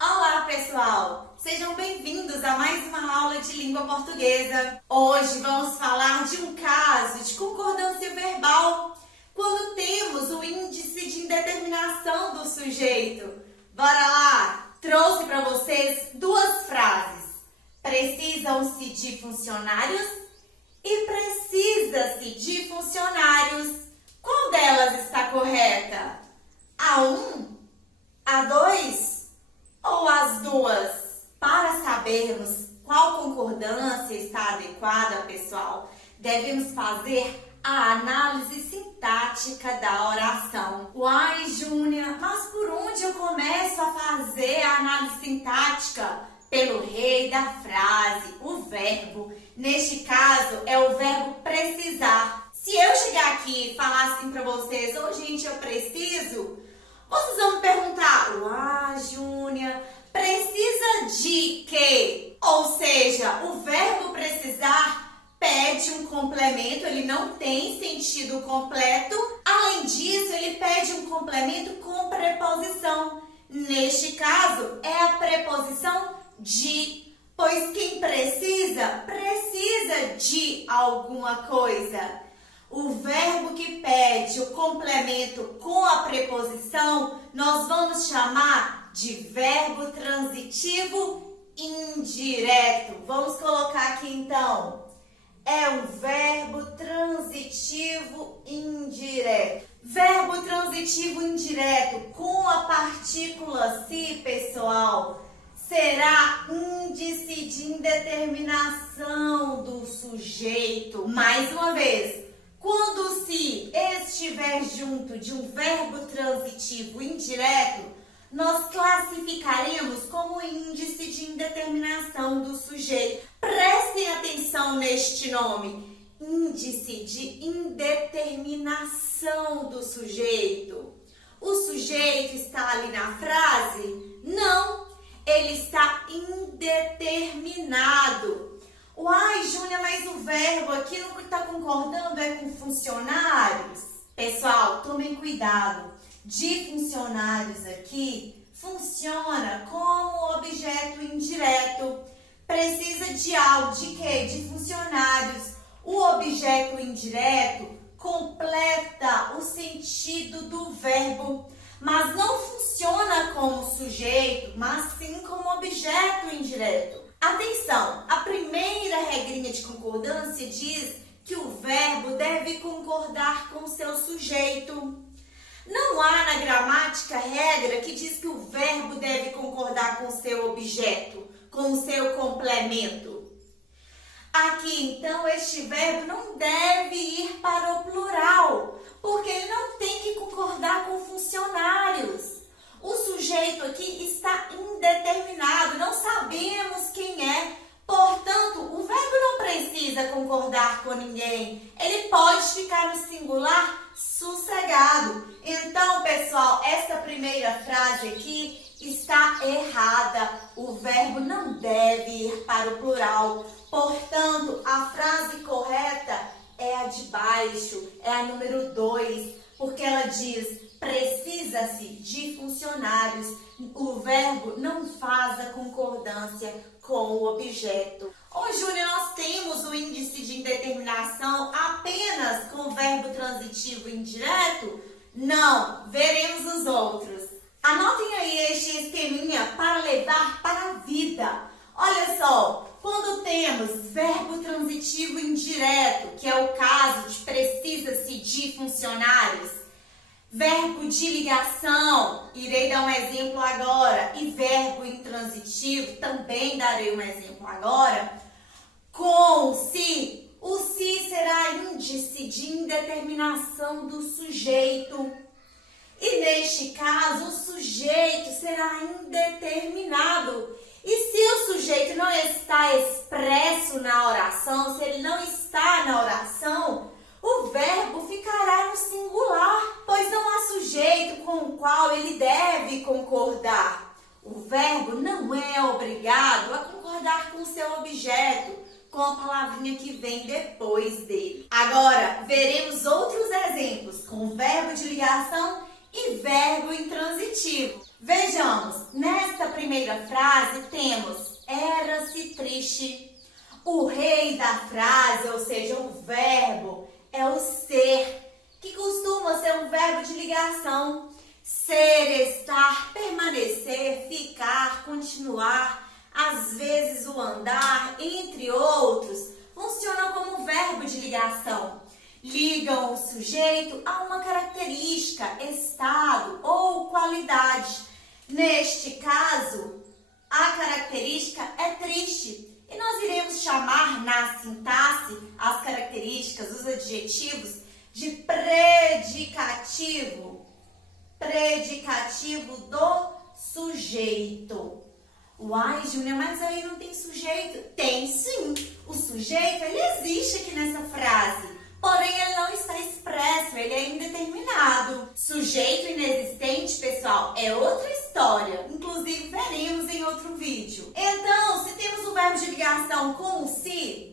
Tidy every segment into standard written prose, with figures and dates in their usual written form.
Olá, pessoal! Sejam bem-vindos a mais uma aula de língua portuguesa. Hoje vamos falar de um caso de concordância verbal, quando temos o índice de indeterminação do sujeito. Bora lá! Trouxe para vocês duas frases. Precisam-se de funcionários e precisa-se de funcionários. Qual delas está correta? A 1, a 2 ou as duas? Para sabermos qual concordância está adequada, pessoal, devemos fazer a análise sintática da oração. Uai, Júnia, mas por onde eu começo a fazer a análise sintática? Pelo rei da frase, o verbo. Neste caso, é o verbo precisar. Se eu chegar aqui e falar assim para vocês, gente, eu preciso, vocês vão me perguntar, Júnia, precisa de quê? Ou seja, o verbo precisar pede um complemento, ele não tem sentido completo. Além disso, ele pede um complemento com preposição. Neste caso, é a preposição de, pois quem precisa de alguma coisa. O verbo que pede o complemento com a preposição, nós vamos chamar de verbo transitivo indireto. Vamos colocar aqui então. É um verbo transitivo indireto. Verbo transitivo indireto com a partícula se, pessoal, será índice de indeterminação do sujeito. Mais uma vez, quando o se estiver junto de um verbo transitivo indireto, nós classificaremos como índice de indeterminação do sujeito. Prestem atenção neste nome, índice de indeterminação do sujeito. O sujeito está ali na frase? Não, ele está indeterminado. Uai, Júnia, mas o verbo aqui não está concordando é com funcionários? Pessoal, tomem cuidado. De funcionários aqui, funciona como objeto indireto. Precisa de algo, de quê? De funcionários. O objeto indireto completa o sentido do verbo, mas não funciona como sujeito, mas sim como objeto indireto. Atenção, a primeira regrinha de concordância diz que o verbo deve concordar com seu sujeito. Não há na gramática regra que diz que o verbo deve concordar com o seu objeto, com o seu complemento. Aqui, então, este verbo não deve ir para o plural, porque ele não tem que concordar com funcionários. O sujeito aqui está indeterminado, não sabemos quem é. Portanto, o verbo não precisa concordar com ninguém. Ele pode ficar no singular sossegado. Então, pessoal, essa primeira frase aqui está errada. O verbo não deve ir para o plural. Portanto, a frase correta é a de baixo, é a número 2, porque ela diz: precisa-se de funcionários. O verbo não faz a concordância com o objeto. Júlia, nós temos o índice de indeterminação apenas com o verbo transitivo indireto? Não, veremos os outros. Anotem aí este esqueminha para levar para a vida. Olha só, quando temos verbo transitivo indireto, que é o caso de precisa-se de funcionários, verbo de ligação, irei dar um exemplo agora, e verbo intransitivo, também darei um exemplo agora, com se, o se será índice de indeterminação do sujeito. E neste caso, o sujeito será indeterminado. E se o sujeito não está expresso na oração, se ele não está na oração, o verbo ficará no singular, pois não há sujeito com o qual ele deve concordar. O verbo não é obrigado a concordar com seu objeto, com com a palavrinha que vem depois dele. Agora, veremos outros exemplos com verbo de ligação e verbo intransitivo. Vejamos, nesta primeira frase temos era-se triste. O rei da frase, ou seja, o verbo, é o ser, que costuma ser um verbo de ligação. Ser, estar, permanecer, ficar, continuar, às vezes o andar, entre outros, funcionam como verbo de ligação. Ligam o sujeito a uma característica, estado ou qualidade. Neste caso, a característica é triste. E nós iremos chamar na sintaxe as características, os adjetivos, de predicativo. Predicativo do sujeito. Uai, Júnia, mas aí não tem sujeito? Tem sim. O sujeito, ele existe aqui nessa frase. Porém, ele não está expresso, ele é indeterminado. Sujeito inexistente, pessoal, é outra história. Inclusive, veremos em outro vídeo. Então, se temos o verbo de ligação com o se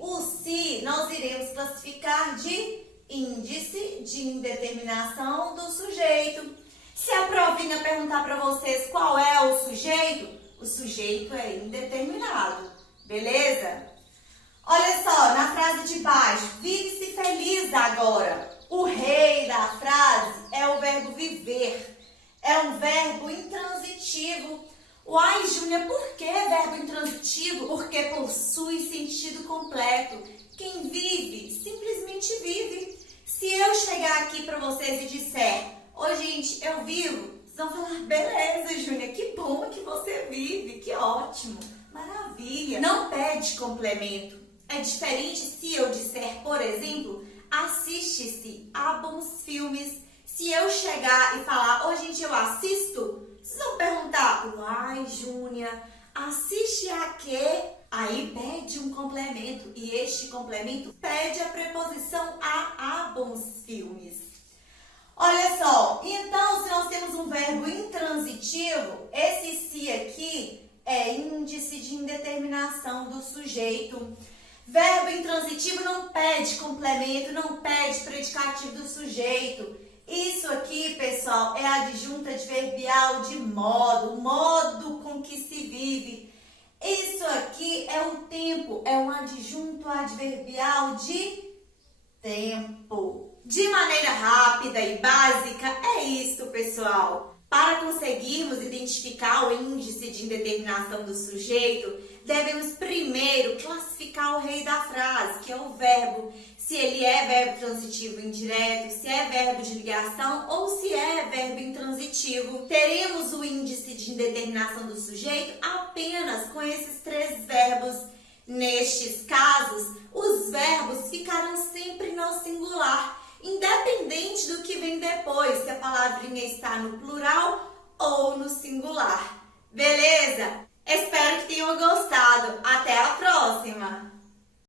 nós iremos classificar de índice de indeterminação do sujeito. Se a provinha perguntar para vocês qual é o sujeito é indeterminado. Beleza? Olha só, na frase de baixo, vive-se feliz agora. O rei da frase é o verbo viver. É um verbo intransitivo. Uai, Júnia, por que verbo intransitivo? Porque possui sentido completo. Quem vive, simplesmente vive. Se eu chegar aqui para vocês e disser, oi, gente, eu vivo, vocês vão falar, beleza, Júnia, que bom que você vive, que ótimo, maravilha. Não pede complemento. É diferente se eu disser, por exemplo, assiste-se a bons filmes. Se eu chegar e falar, oi, gente, eu assisto, vocês vão perguntar, uai, Júnia, assiste a quê? Aí pede um complemento e este complemento pede a preposição a bons filmes. Olha só, então se nós temos um verbo intransitivo, esse se aqui é índice de indeterminação do sujeito. Verbo intransitivo não pede complemento, não pede predicativo do sujeito. Isso aqui, pessoal, é adjunto adverbial de modo, o modo com que se vive. Isso aqui é o tempo, é um adjunto adverbial de tempo. De maneira rápida e básica, é isso, pessoal. Para conseguirmos identificar o índice de indeterminação do sujeito, devemos primeiro classificar o rei da frase, que é o verbo, se ele é verbo transitivo indireto, se é verbo de ligação ou se é verbo intransitivo. Teremos o índice de indeterminação do sujeito apenas com esses três verbos. Nestes casos, os verbos ficarão sempre no singular, independente do que vem depois, se a palavrinha está no plural ou no singular. Beleza? Espero que tenham gostado. Até a próxima!